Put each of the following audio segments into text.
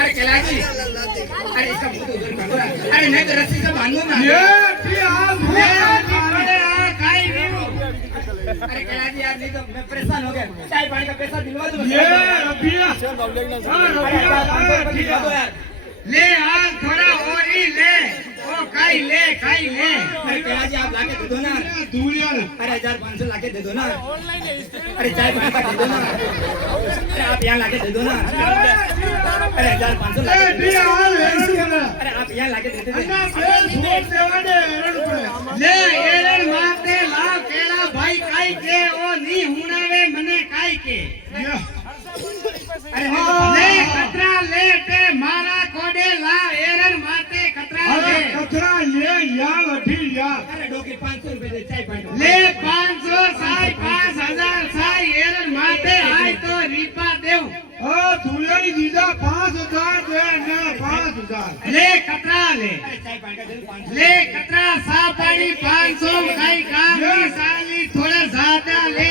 अरे कैलाशी अरे इसका मुंह तो उधर कर अरे नहीं तो रस्सी से बांधो ना ये काई वीरू अरे कैलाशी यार नहीं तो मैं परेशान हो गया चाय पानी का पैसा दिलवा दो ये रबिया यार ले हां थोड़ा और ही ले ओ काई ले अरे कैलाशी आप लाके दे दो ना दूरिया अरे 1500 लाके दे दो ना ऑनलाइन है अरे चाय पानी का दे दो ना अरे आप यहां लाके दे दो ना अरे 1500 लाके अरे आप यहां लाके दे दो ले एरण माते लाव केला भाई काई के ओ नी हुणावे मने काई के अरे ले कतरा ले ते मारा कोडे लाव एरण माते कतरा ले यार अठी यार अरे डोकी 500 रुपए दे चाय पानी ले 500 साई 5000 साई एरण माते आय तो रीपा देव ओ दुलड़ी दीदा 5000 दे ने 5000 ले कतरा ले चाय पानी का दे 500 ले कतरा सा पानी 500 काई काम की साली थोड़ा ज्यादा ले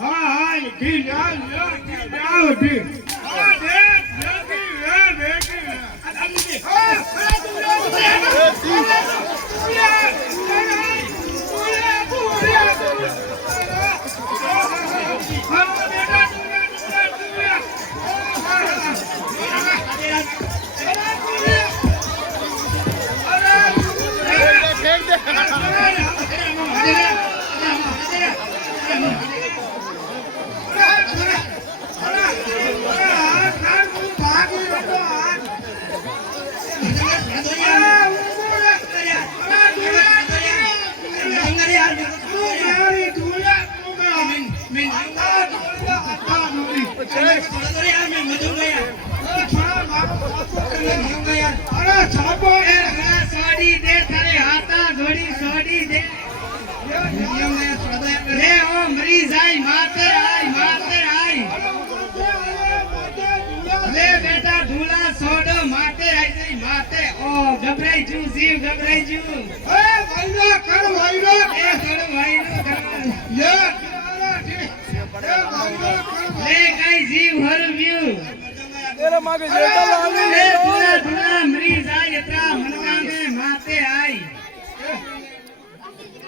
हां ठीक यार ठीक हां दे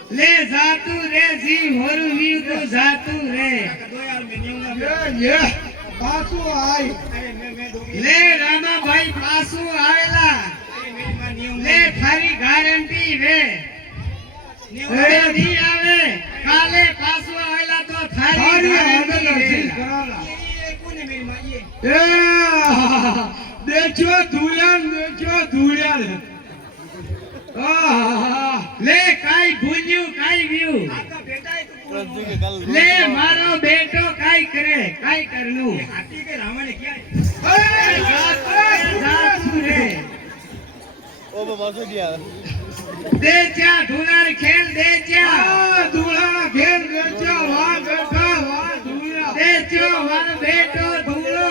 ले जातू रे जी होरु व्यू तो जातू रे ये पासू आई ले रामा भाई पासू आवेला ले थारी गारंटी वे ओरे दी आवे काले पासू आवेला तो थारी गारंटी कराला ये कोने मेरी मां ये देखो धुलियान ले काई भून्यू काई व्यू आपका बेटा है तो ले मारो बेटो काई करे काई करनु हाथी के रावण क्या है रे ओ बाबा सो गया दे जा धुलार खेल दे जा धुलार खेल दे जा वाह बेटा वाह धुला दे जो वार बेटो धुलो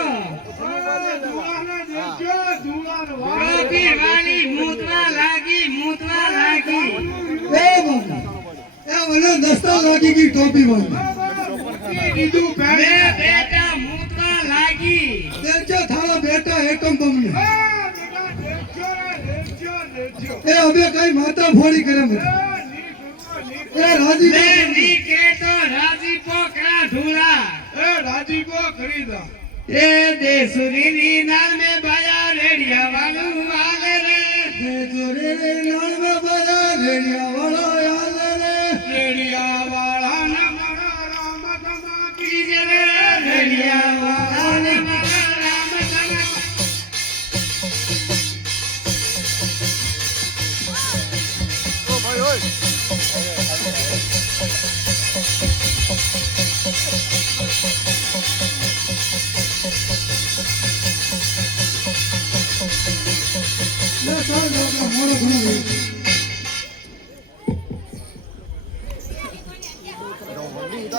टोपी वाली मूतवा लागी ए वाला दस्ता लागी की टोपी वाली बेटा मूतवा लागी देखो थारा बेटा एकम बमने ए अबे कई माता फोड़ी करे मत ए राजी ले नी के तो राजी पोकरा ढूला ए राजी को खरीदा ए देसुरी नी नाल में बाया रेडिया वालू आले रे देसुरी नी नाल में बाया रेडिया वालो आले रे रेडिया वाला न मारा राम कमा कीजे रे रेडिया वाला न मारा राम कमा ओ भाई ओए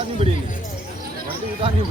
नहीं बड़ी